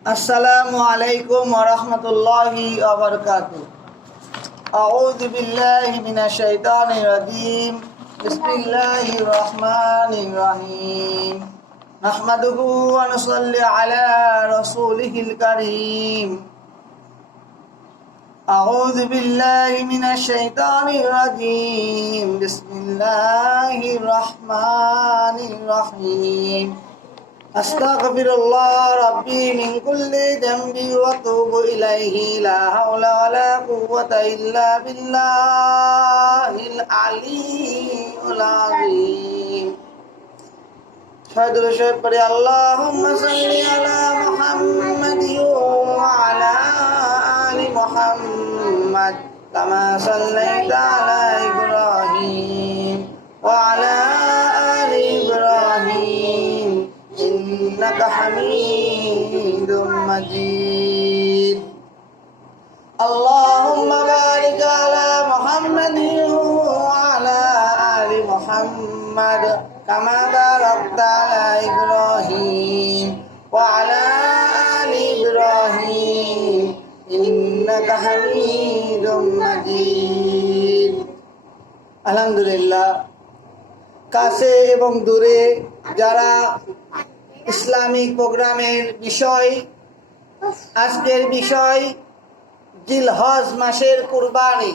আসসালামু আলাইকুম ওয়া রাহমাতুল্লাহি ওয়া বারাকাতুহু। আউযু বিল্লাহি মিনাশ শাইতানির রাজীম। বিসমিল্লাহির রহমানির রহিম। নাহমাদুহু ওয়া নুসাল্লি আলা রাসূলিহিল কারীম। আউযু বিল্লাহি মিনাশ শাইতানির রাজীম। বিসমিল্লাহির রহমানির রহিম। আস্তাগফিরুল্লাহ রাব্বি মিন কুল্লি যামবি ওয়া আতুবু ইলাইহি লা হাওলা ওয়া লা কুওয়াতা ইল্লা বিল্লাহিল আলিয়্যিল আযীম। শাহাদাতুল শহীদ পড়ি আল্লাহুম্মা সাল্লি আলা মুহাম্মাদ ওয়া আলা আলি মুহাম্মাদ কামা সাল্লাইতা আলা ইব্রাহিম ওয়া আলা আলি ইব্রাহিম إنك حميد مجيد. اللهم بارك على محمد وعلى آل محمد كما باركت على إبراهيم وعلى آل إبراهيم إنك حميد مجيد. আলহামদুলিল্লাহ, কাছে এবং দূরে যারা ইসলামিক প্রোগ্রামের বিষয়, আজকের বিষয় জিলহজ মাসের কুরবানি।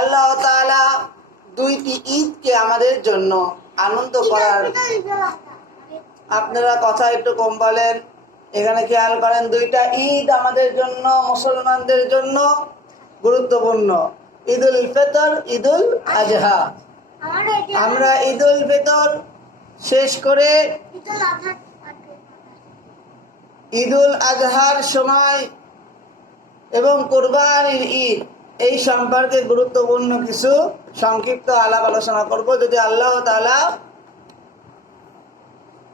আল্লাহ তাআলা দুইটি ঈদকে আমাদের জন্য আনন্দ করার, আপনারা কথা একটু কম বলেন, এখানে খেয়াল করেন, দুইটা ঈদ আমাদের জন্য, মুসলমানদের জন্য গুরুত্বপূর্ণ। ঈদুল ফিতর, ঈদুল আজহা। আমরা ঈদুল ফিতর শেষ করে ঈদুল আজহার সময় এবং কুরবানির ঈদ, এই সম্পর্কে গুরুত্বপূর্ণ কিছু সংক্ষিপ্ত আলাপ আলোচনা করব, যদি আল্লাহ তাআলা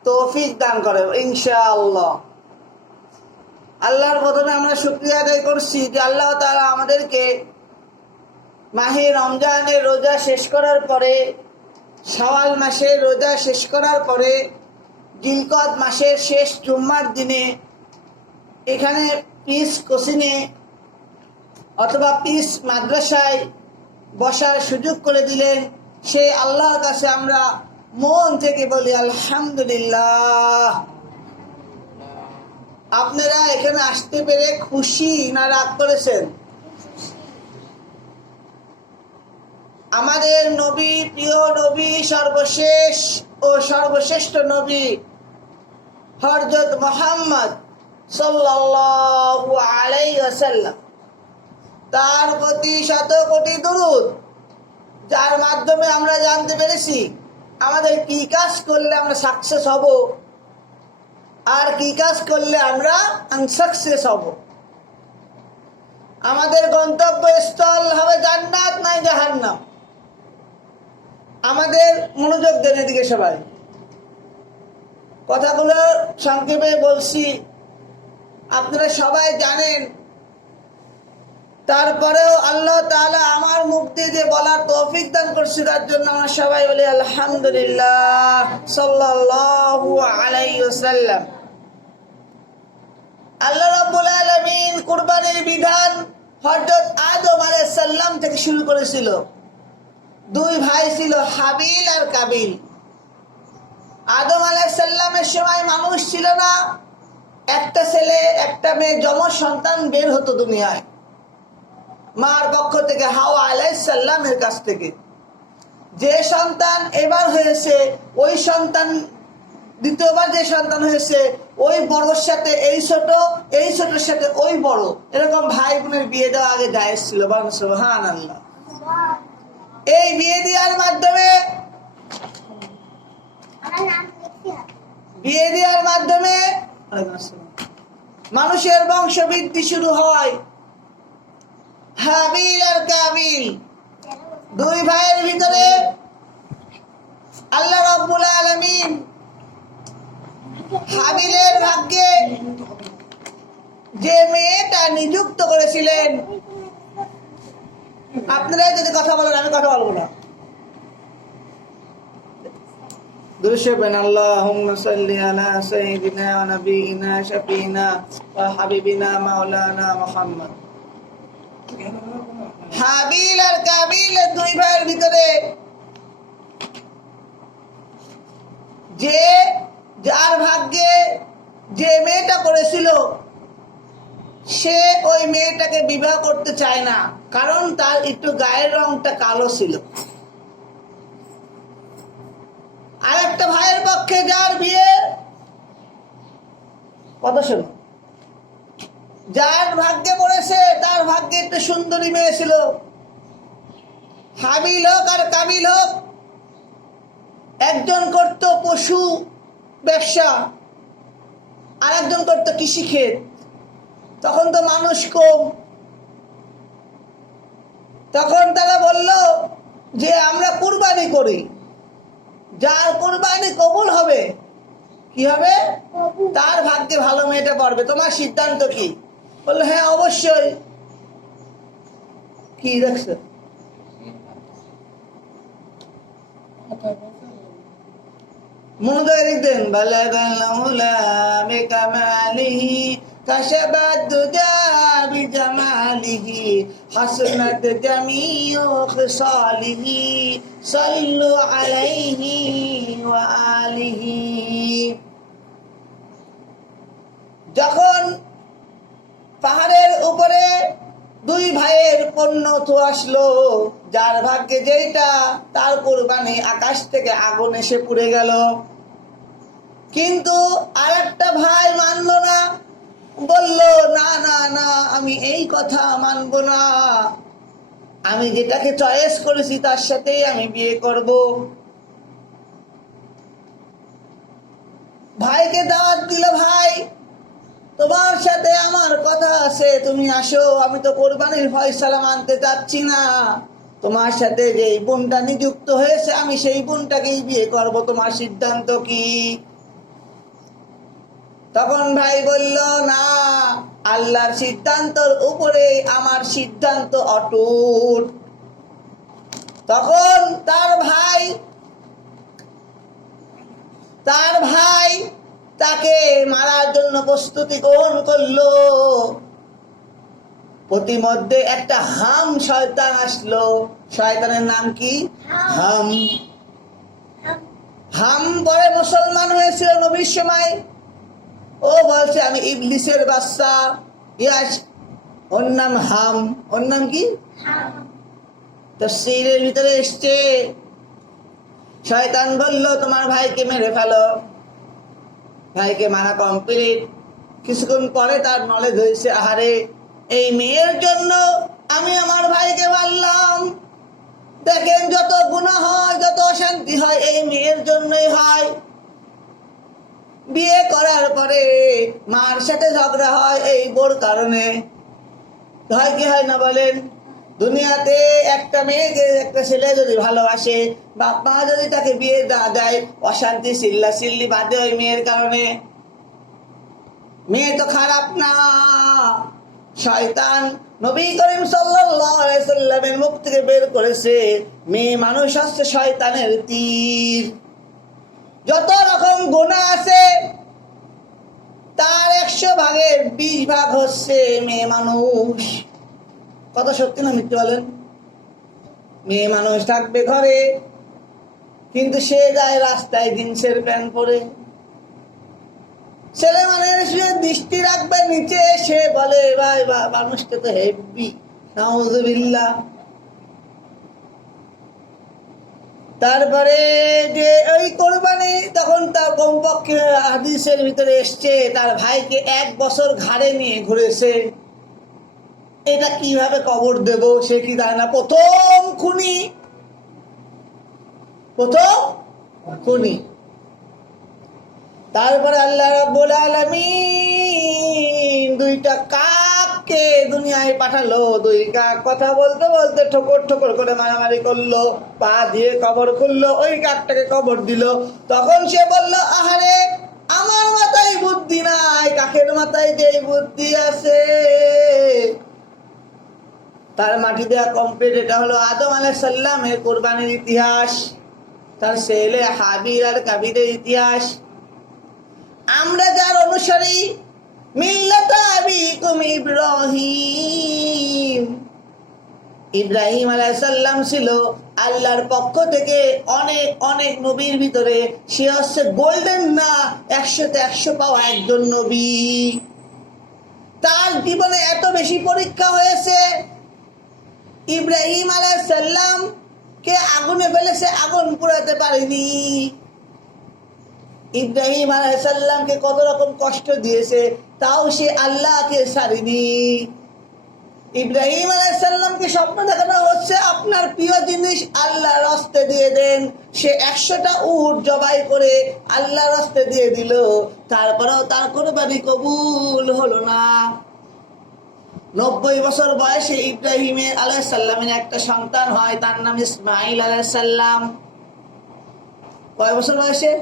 তৌফিক দান করে ইনশাআল্লাহ। আল্লাহর প্রথমে আমরা শুকরিয়া আদায় করছি যে আল্লাহ তাআলা আমাদেরকে মাহে রমজানের রোজা শেষ করার পরে, শাওয়াল মাসের রোজা শেষ করার পরে, জিলকদ মাসের শেষ জুম্মার দিনে এখানে পিস কোচিনে অথবা পিস মাদ্রাসায় বসার সুযোগ করে দিলেন। সেই আল্লাহর কাছে আমরা মন থেকে বলি আলহামদুলিল্লাহ। আপনারা এখানে আসতে পেরে খুশি না রাগ করেছেন? আমাদের নবী, প্রিয় নবী, সর্বশেষ ও সর্বশ্রেষ্ঠ নবী হযরত মুহাম্মদ সাল্লাল্লাহু আলাইহি ওয়াসাল্লাম, তার প্রতি শত কোটি দরুদ, যার মাধ্যমে আমরা জানতে পেরেছি আমাদের কি কাজ করলে আমরা সাকসেস হব আর কি কাজ করলে আমরা আনসাকসেস হব। আমাদের গন্তব্যস্থল হবে জান্নাত নয় জাহান্নাম। আমাদের মনোযোগ দেন এদিকে সবাই। কথাগুলো সংক্ষেপে বলছি, আপনারা সবাই জানেন, তারপরেও আল্লাহ তাআলা আমার মুখ দিয়ে যে বলার তৌফিক দান করছে, তার জন্য আমরা সবাই বলি আলহামদুলিল্লাহ সাল্লাল্লাহু আলাইহি ওয়াসাল্লাম। আল্লাহ রাব্বুল আলামিন কুরবানির বিধান হযরত আদম আলাইহিস সালাম থেকে শুরু করেছিল। দুই ভাই ছিল, হাবিল আর কাবিল। আদম আলাইহিস সালামের সময় মানুষ ছিল না, একটা ছেলে একটা মেয়ে যমজ সন্তান বের হতো দুনিয়ায় মার পক্ষ থেকে, হাওয়া আলাইহিস সালামের কাছ থেকে। যে সন্তান এবার হয়েছে, ওই সন্তান দ্বিতীয়বার যে সন্তান হয়েছে, ওই বড়র সাথে এই ছোট, এই ছোটর সাথে ওই বড়, এরকম ভাই বোনের বিয়ে দেওয়া আগে জায়েজ ছিল। সুবহানাল্লাহ। এই বিয়ে দেওয়ার মাধ্যমে মানুষের বংশবৃদ্ধি শুরু হয়। হাবিল আর কাবিল দুই ভাইয়ের ভিতরে আল্লাহ রাব্বুল আলামিন হাবিলের ভাগ্যে যে মেয়েটা নিযুক্ত করেছিলেন, আপনারা যদি কথা বলেন আমি কথা বলবো না, দুরুশবেন আল্লাহুম্মা সাল্লি আলা সাইয়্যিদিনা ওয়া নাবিয়িনা শাফিনা ওয়া হাবিবিনা মাওলানা মুহাম্মদ। হাবিল আর কাবিল দুই ভাইয়ের ভিতরে যে যার ভাগ্যে যে মেয়েটা করেছিল সে ওই মেয়েটাকে বিবাহ করতে চায় না, কারণ তার একটু গায়ের রংটা কালো ছিল। আর একটা ভাইয়ের পক্ষে যার বিয়ে, কথা শোনো, যার ভাগ্যে পড়েছে তার ভাগ্যে একটা সুন্দরী মেয়ে ছিল। হাবিল হোক আর কাবিল হোক, একজন করত পশু ব্যবসা আর একজন করত কৃষিক্ষেত। তখন তো মানুষ কম, তখন তারা বলল যে আমরা কুরবানি করি, যার কুরবানি কবুল হবে, কি হবে, তার ভাগ্যে ভালো মেয়েটা পড়বে। তোমার সিদ্ধান্ত কি? বললো হ্যাঁ অবশ্যই। কি দেখছো? মনোদয় লিখতেন كشبت الدجى بجماله حسنت جميع خصاله صلوا عليه وآله। যখন পাহাড়ের উপরে দুই ভাইয়ের পণ্য তো আসলো, যার ভাগ্যে যেটা তার কুরবানি আকাশ থেকে আগুন এসে পুড়ে গেল। কিন্তু আরেকটা ভাই মানলো না, বলল না না না, আমি এই কথা মানবো না, আমি যেটাকে চয়েস করেছি তার সাথেই আমি বিয়ে করব। ভাইকে দাওয়াত দিল, ভাই তোমার সাথে আমার কথা আছে, তুমি আসো, আমি তো কোরবানির ফয়সালা মানতে চাচ্ছি না, তোমার সাথে যে বোনটা নিযুক্ত হয়েছে আমি সেই বোনটাকেই বিয়ে করব, তোমার সিদ্ধান্ত কি? তখন ভাই বলল না, আল্লাহর সিদ্ধান্তর উপরে আমার সিদ্ধান্ত অটুট। তখন তার ভাই তাকে মারার জন্য প্রস্তুতি গ্রহণ করলো। প্রতিমধ্যে একটা হাম শয়তান আসলো। শয়তানের নাম কি? হাম। হাম পরে মুসলমান হয়েছিল নবীর সময়। ও বলছে আমি ইবলিসের বাচ্চা, ইয়াস, ওর নাম হাম। ওর নাম কি? তাফসীরের ভিতরে এসছে, শয়তান বলল তোমার ভাইকে মেরে ফেলো। ভাইকে মারা কমপ্লিট। কিছুক্ষণ পরে তার নলেজ হয়েছে, আহারে এই মেয়ের জন্য আমি আমার ভাইকে মারলাম। দেখেন যত গুনাহ হয়, যত অশান্তি হয় এই মেয়ের জন্যই হয়। বিয়ে করার পরে মার সাথে ঝগড়া হয় এই বোর কারণে। হয় কি হয় না বলেন? দুনিয়াতে একটা মেয়েকে একটা ছেলে যদি ভালোবাসে, বাপ মা যদি তাকে বিয়ে না দেয়, অশান্তি চিল্লা চিল্লি বাদে ওই মেয়ের কারণে। মেয়ে তো খারাপ না, শয়তান নবী করিম সাল্লাল্লাহু আলাইহি সাল্লামের মুখ থেকে বের করেছে, মেয়ে মানুষ হচ্ছে শয়তানের তীর। যত রকম গুনাহ আছে তার 100 ভাগের 20 ভাগ হচ্ছে মেয়ে মানুষ। কথা সত্যি না মিথ্যে বলেন? মেয়ে মানুষ থাকবে ঘরে, কিন্তু সে যায় রাস্তায় জিন্সের প্যান্ট পরে। ছেলে মানুষের দৃষ্টি রাখবে নিচে, সে বলে ভাই মানুষকে তো হেব্বি, নাউযুবিল্লাহ। তারপরে যে ওই কোরবানি, তখন তার কমপক্ষে হাদিসের ভিতরে এসছে তার ভাইকে 1 বছর ঘাড়ে নিয়ে ঘুরেছে। এটা কিভাবে কবর দেব সে কি জানে না। প্রথম খুনি। তারপরে আল্লাহ রাব্বুল আলামিন 2টা কাককে দুনিয়ায় পাঠালো। 2 কাক কথা বলতে বলতে ঠোকর ঠোকর করে মারামারি করলো, পা দিয়ে কবর খুললো, ওই কাকটাকে কবর দিল। তখন সে বলল আহারে আমার মাথায় বুদ্ধি নাই, কাকের মাথায় যে বুদ্ধি আছে। তার মাটি দেওয়া কমপ্লিট। এটা হলো আদম আলাইহিস সালামের কুরবানির ইতিহাস। তার ছেলে হাবিল আর কাবিলের ইতিহাস। আমরা যার অনুসারী, মিল্লাতা আবিকুম ইব্রাহিম, ইব্রাহিম আলাইহিস সালাম ছিল আল্লাহর পক্ষ থেকে অনেক অনেক নবীর ভিতরে সে হচ্ছে গোল্ডেন, না 100তে 100 পাওয়া একজন নবী। তার জীবনে এত বেশি পরীক্ষা হয়েছে, ইব্রাহিম আলাইহিস সালাম কে আগুনে ফেলেছে, আগুন পোড়াতে পারেনি। ইব্রাহিম আলাইহিস সালামকে কত রকম কষ্ট দিয়েছে, তাও সে আল্লাহকে ছাড়েনি। ইব্রাহিম আলাইহিস সালামকে স্বপ্ন দেখানো হচ্ছে আপনার প্রিয় জিনিস আল্লাহর রাস্তায় দিয়ে দেন। সে 100টা উট জবাই করে আল্লাহর রাস্তায় দিয়ে দিল, তারপরেও তার কোরবানি কবুল হলো না। 90 বছর বয়সে ইব্রাহিমের আলাইহিস সালামের একটা সন্তান হয়, তার নাম ইসমাইল আলাইহিস সালাম। কয় বছর বয়সে?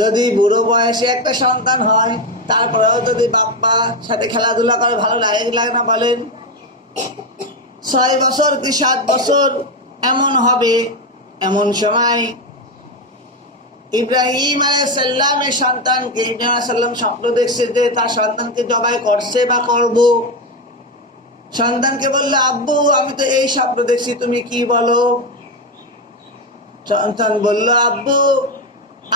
যদি বুড়ো বয়সে একটা সন্তান হয়, তারপরেও যদি বাপ্পা সাথে খেলাধুলা করে ভালো লাগে না বলেন? 6 বছর কি 7 বছর এমন হবে, এমন সময় ইব্রাহিম আলাইহিস সালামের সন্তানকে ইব্রাহিম আলাইহিস সালাম স্বপ্ন দেখছে যে তার সন্তানকে জবাই করছে বা করব। সন্তানকে বললো, আব্বু আমি তো এই স্বপ্ন দেখছি, তুমি কি বলো? সন্তান বলল, আব্বু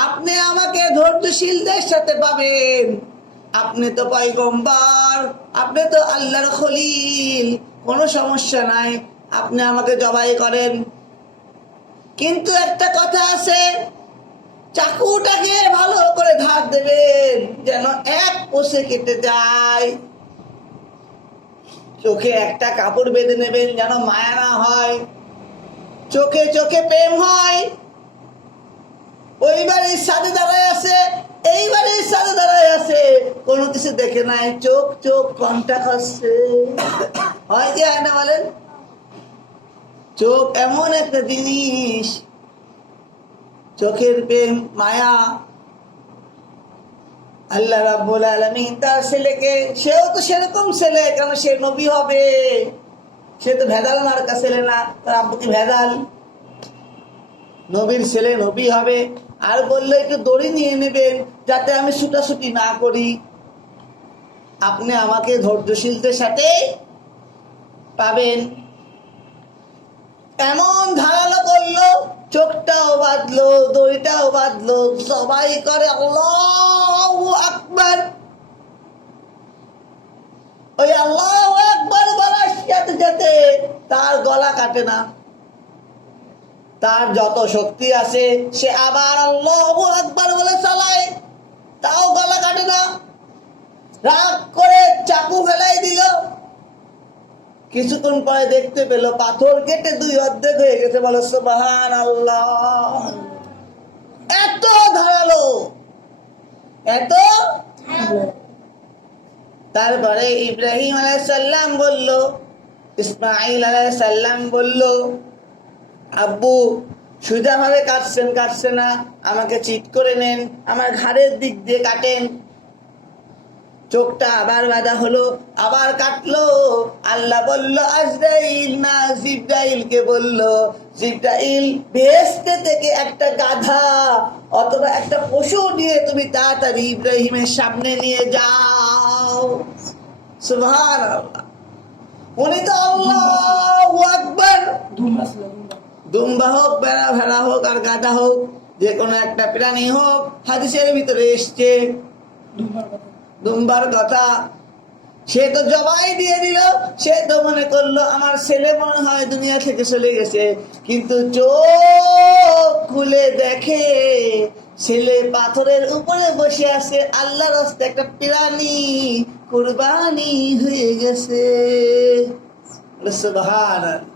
আপনি আমাকে ধৈর্যশীলদের সাথে পাবেন, আপনি তো পয়গম্বর, আপনি তো আল্লাহর খলিল, কোনো সমস্যা নাই, আপনি আমাকে জবাই করেন। কিন্তু একটা কথা আছে, চাকুটাকে ভালো করে ধার দেবেন যেন এক কোষে কেটে যায়। চোখে একটা কাপড় বেঁধে নেবেন যেন মায়া না হয়, চোখে চোখে প্রেম হয়। ওই বাড়ির সাথে দাঁড়ায় আছে, এই বাড়ির সাথে দাঁড়ায় আছে, কোনো কিছু দেখে নাই, চোখ চোখ কন্টাক্ট হচ্ছে। হয় কি হয় না বলেন? চোখ এমন একটা জিনিস, চোখের প্রেম মায়া। আল্লাহ রাব্বুল আলামিন তার ছেলেকে, সেও তো সেরকম ছেলে, কারণ সে নবী হবে, সে তো ভেদাল মার্কা ছেলে না, তার আব্বু কি ভেদাল? নবীর ছেলে নবী হবে। আর বললে একটু দড়ি নিয়ে নেবেন যাতে আমি ছুটাছুটি না করি, আপনি আমাকে ধৈর্যশীলদের সাথে পাবেন। এমন ধারালো করলো, চোখটাও বাঁধলো, দড়িটাও বাঁধলো, সবাই করে আল্লাহু আকবার। ওই আল্লাহু আকবার বলার সাথে সাথে তার গলা কাটে না, তার যত শক্তি আছে সে আবার আল্লাহু আকবার বলে চালায়, তাও গলা কাটে না। রাগ করে চাকু ফেলাই দিল, কিছুক্ষণ পরে দেখতে পেল পাথর কেটে 2 অর্ধেক হয়ে গেছে। বলো সুবহানাল্লাহ। এত ধারালো, এত। তারপরে ইব্রাহিম আলাইহিস সালাম বলল, ইসমাঈল আলাইহিস সালাম বলল, আব্বু সোজা ভাবে কাটছে না, আমাকে চিট করে নেন, আমার ঘাড়ের দিক দিয়ে কাটেন। চোখটা আবার বাঁধা হলো, আবার কাটলো। আল্লাহ বলল আজরাইল না জিবরাইলকে বলল, জিবরাইল বেহেশতে থেকে একটা গাধা অথবা একটা পশু নিয়ে তুমি তাড়াতাড়ি ইব্রাহিমের সামনে নিয়ে যাও। সুবহানাল্লাহ। উনি তো আল্লাহু আকবার। দুম্বা হোক, ভেড়া হোক আর গাধা হোক, যে কোনো একটা প্রাণী হোক, হাদিসের ভিতরে এসছে দুম্বার কথা। সে তো জবাই দিয়ে দিল, সে তো মনে করলো আমার ছেলে মনে হয় দুনিয়া থেকে চলে গেছে, কিন্তু চোখ খুলে দেখে ছেলে পাথরের উপরে বসে আছে, আল্লাহর রাস্তায় একটা প্রাণী কুরবানি হয়ে গেছে। সুবহানাল্লাহ।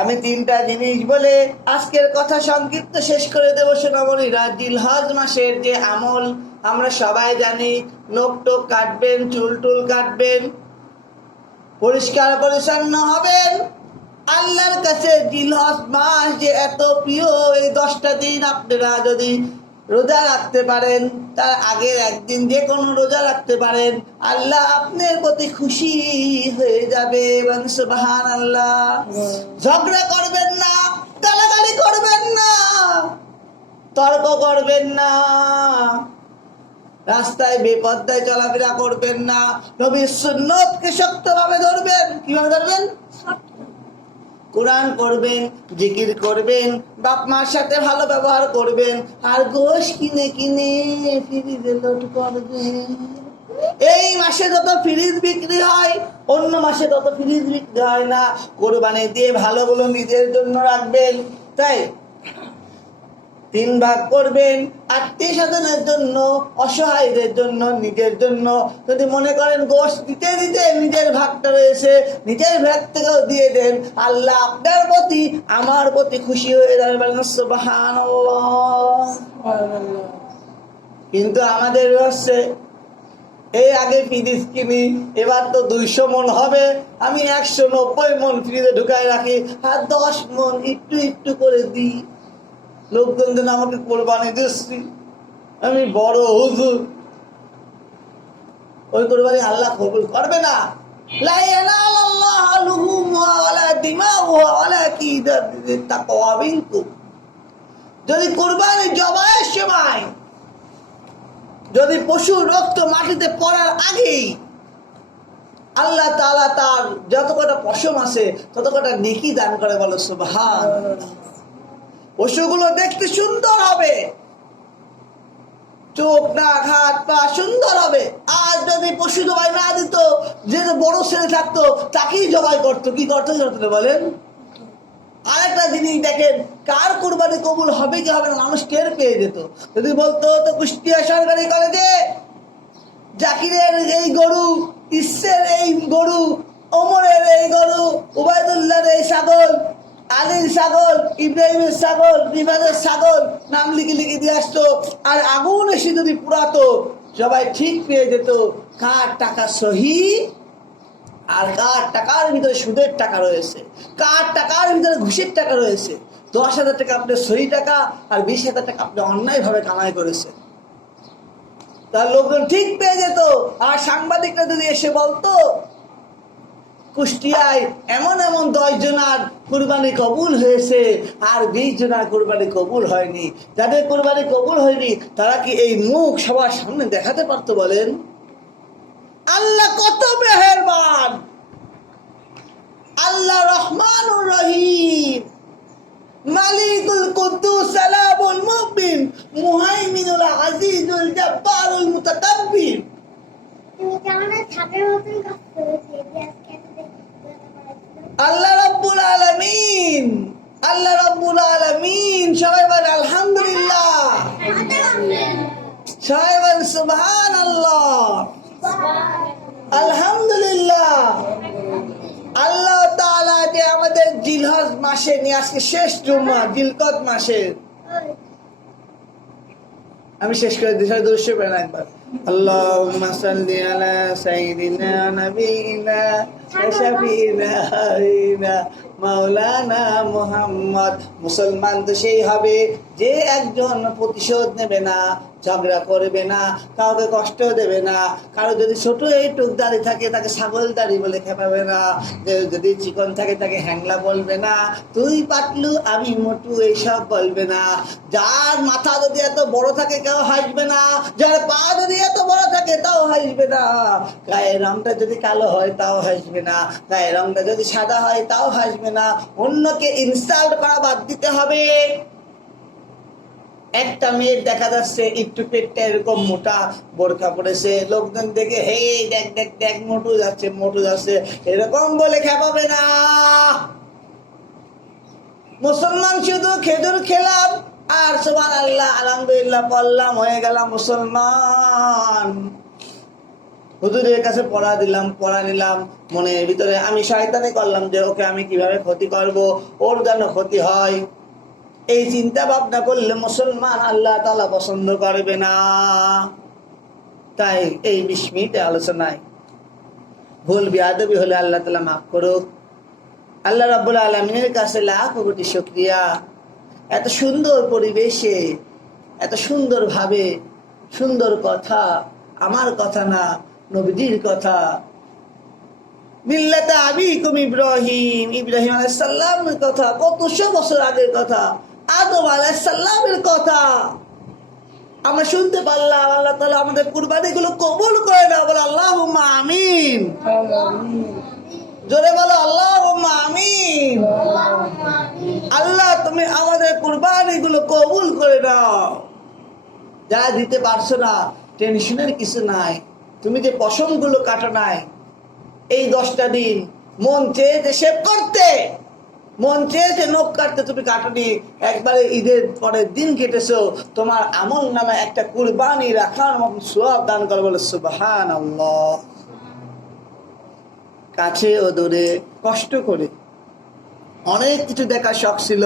আমি 3টা জিনিস বলে আজকের কথা সংক্ষিপ্ত শেষ করে দেব। সোনামণিরা, জিলহজ মাসের যে আমল আমরা সবাই জানি, নখ টোক কাটবেন, চুল টুল কাটবেন, পরিষ্কার পরিচ্ছন্ন হবেন। আল্লাহর কাছে জিলহজ মাস যে এত প্রিয়, এই 10টা দিন আপনারা যদি রোজা রাখতে পারেন, তার আগের একদিন যে কোনো রোজা রাখতে পারেন, আল্লাহ আপনার প্রতি খুশি হয়ে যাবে। সুবহানাল্লাহ। ঝগড়া করবেন না, গালাগালি বাড়াবাড়ি করবেন না, তর্ক করবেন না, রাস্তায় বেপরদায় চলাফেরা করবেন না, নবীর সুন্নতকে শক্তভাবে ধরবেন। কিভাবে ধরবেন? কোরআন পড়বেন, জিকির করবেন, বাপ মার সাথে ভালো ব্যবহার করবেন, আর গোশ কিনে কিনে ফ্রিজে লোড করবেন। এই মাসে যত ফ্রিজ বিক্রি হয় অন্য মাসে তত ফ্রিজ বিক্রি হয় না। কোরবানি দিয়ে ভালোগুলো নিজের জন্য রাখবেন। তাই 3 ভাগ করবেন, আত্মীয় স্বজনের জন্য, অসহায়দের জন্য, নিজের জন্য। যদি মনে করেন গোশ দিতে দিতে নিজের ভাগটা রয়েছে, নিজের ভাগ থেকেও দিয়ে দেন, আল্লাহ আপনার প্রতি আমার প্রতি খুশি হয়ে যাবেন। সুবহানাল্লাহ। কিন্তু আমাদের হচ্ছে এই আগে ফ্রিজ কিনি, এবার তো 200 মন হবে, আমি 190 মন ফ্রিজে ঢুকায় রাখি, আর 10 মন একটু একটু করে দিই। লোকজন যেন আমাকে কোরবানি দিচ্ছি, আমি বড় হুজুর। ওই কোরবানি আল্লাহ কবুল করবে না। লা ইয়ানালাল্লাহু লুহুমুহা ওয়ালা দিমাউহা ওয়ালাকিন তাকওয়া মিনকুম। যদি কোরবানি জবাইয়ের সময় যদি পশুর রক্ত মাটিতে পড়ার আগেই আল্লাহ তাআলা তার যত কটা পশম আছে তত কটা নেকি দান করে, বলো সুবহানাল্লাহ। পশুগুলো দেখতে সুন্দর হবে, চোখ নাক হাত পা সুন্দর হবে। আর যদি পশু জবাই না দিত, যে বড় ছেলে থাকতো তাকেই জবাই করতো, কি করতো বলেন? আরেকটা জিনিস দেখেন, কার কুরবানি কবুল হবে কি হবে না মানুষ টের পেয়ে যেত। যদি বলতো তো কুষ্টিয়া সরকারি কলেজে জাকিরের এই গরু, ইসের এই গরু, ওমরের এই গরু, উবাইদুল্লাহর এই ছাগল, আলীর ছাগল, ইব্রাহিমের ছাগল, রিফাতের ছাগল, নাম লিখে লিখে দিয়ে আসতো। আর আগুন এসে যদি পুরাতো, সবাই ঠিক পেয়ে যেত কার টাকা সহি আর কার টাকার ভিতরে সুদের টাকা রয়েছে, কার টাকার ভিতরে ঘুষের টাকা রয়েছে। 10,000 টাকা আপনার সহি টাকা, আর 20,000 টাকা আপনি অন্যায়ভাবে কামাই করেছেন। তার লোকজন ঠিক পেয়ে যেত। আর সাংবাদিকরা যদি এসে বলতো কুষ্টিয়ায় এমন এমন 10 জনার কুরবানি কবুল হয়েছে আর 20 জনার কুরবানি কবুল হয়নি, যাদের কুরবানি কবুল হয়নি তারা কি এই মুখ সবার সামনে দেখাতে পারতো? বলেন। আল্লাহ কত মেহেরবান, আল্লাহ রহমানুর রহিম, মালিকুল কুদ্দুস সালামুল মুমিন মুহাইমিনুল আজিজুল জব্বারুল মুতাকাব্বির। আল্লাহ রাব্বুল আলামিন, আল্লাহ রাব্বুল আলামিন। সবাই বলেন আলহামদুলিল্লাহ, সবাই বলেন সুবহানাল্লাহ, আলহামদুলিল্লাহ। আল্লাহ তাআলা যে আমাদের জিলহজ মাসে নিয়ে আজকে শেষ জুমা, জিলকদ মাসের, আমি শেষ করে দিই, সবাই দুরূদ পড়েন একবার। আল্লাহুম্মা সাল্লি আলা সাইয়্যিদিনা নাবিয়িনা ওয়া শাফিঈনা মাওলানা মুহাম্মদ। মুসলমান তো সেই হবে যে একজন প্রতিশোধ নেবে না, ঝগড়া করবে না, কাউকে কষ্ট দেবে না, কারো যদি ছোট এইটুক দাড়ি থাকে তাকে ছাগল দাড়ি বলে খেপাবে না, যদি চিকন থাকে তাকে হ্যাংলা বলবে না, তুই পাতলু আমি মোটু এইসব বলবে না, যার মাথা যদি এত বড় থাকে কেউ হাসবে না, যার পা যদি এত বড় থাকে তাও হাসবে না, গায়ের রংটা যদি কালো হয় তাও হাসবে না, গায়ের রংটা যদি সাদা হয় তাও হাসবে না। অন্যকে ইনসাল্ট করা বাদ দিতে হবে। একটা মেয়ে দেখা যাচ্ছে একটু পেটটা এরকম মোটা, বোরকা পড়েছে, লোকজন দেখে হে দেখ দেখ দেখ মোটু যাচ্ছে মোটু যাচ্ছে, এরকম বলে খেপাবে না। মুসলমান শুধু খেজুর খেলাম আর সুবহানাল্লাহ আলহামদুলিল্লাহ বললাম, হয়ে গেলাম মুসলমান। হুজুরের কাছে পড়া দিলাম, পড়া নিলাম, মনের ভিতরে আমি শয়তানি করলাম যে ওকে আমি কিভাবে ক্ষতি করব, ওর যেন ক্ষতি হয়। এই চিন্তা ভাবনা করলে মুসলমান আল্লাহ তাআলা পছন্দ করবে না। তাই এই 20 মিনিটে আলোচনায় ভুল বিয়াদবি হলে আল্লাহ তাআলা মাফ করুক। আল্লাহ রাব্বুল আলামিনের কাছে লাখ কোটি শুকরিয়া, এত সুন্দর পরিবেশে এত সুন্দর ভাবে সুন্দর কথা, আমার কথা না নবীজির কথা মিল্লাতা আবিকুম ইব্রাহিম, ইব্রাহিম আলাইহিস সালামের কথা, কত শো বছর আগের কথা, আদম আলাইহিস সালামের কথা আমরা শুনতে পারলাম। আল্লাহ তাআলা আমাদের কুরবানিগুলো কবুল করে না, বলে আল্লাহুম্মা আমিন। জোরে বলো আল্লাহুম্মা আমিন। আল্লাহ তুমি আমাদের কুরবানিগুলো কবুল করে নাও। যা দিতে পারছো না, টেনশনের কিছু নাই। তুমি যে পশমগুলো কাটো নাই এই 10টা দিন, মন চেয়েছে শেভ করতে, মন চেয়েছে নখ কাটতে, তুমি কাটনি, একবারে ঈদের পরের দিন কেটেছো, তোমার আমল নামে একটা কুরবানি রাখার মতো সওয়াব দান করে, বলে সুবহানাল্লাহ। কাছে ও দূরে কষ্ট করে অনেক কিছু দেখার শখ ছিল,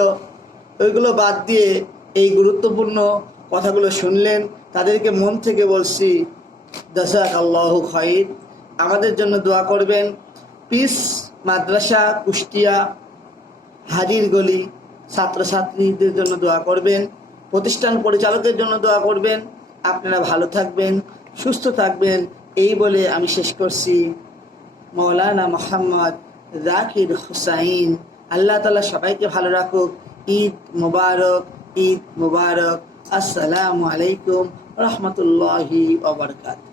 ওইগুলো বাদ দিয়ে এই গুরুত্বপূর্ণ কথাগুলো শুনলেন। তাদেরকে মন থেকে বলছি জাযাকাল্লাহু খাইর। আমাদের জন্য দোয়া করবেন। পিস মাদ্রাসা কুষ্টিয়া হাজির গলি ছাত্রছাত্রীদের জন্য দোয়া করবেন, প্রতিষ্ঠান পরিচালকের জন্য দোয়া করবেন। আপনারা ভালো থাকবেন, সুস্থ থাকবেন, এই বলে আমি শেষ করছি। মৌলানা মোহাম্মদ জাকির হুসাইন। আল্লাহ তাআলা সবাইকে ভালো রাখুক। ঈদ মুবারক, ঈদ মুবারক। আসসালামু আলাইকুম রহমতুল্লাহি ওয়া বারাকাতুহু।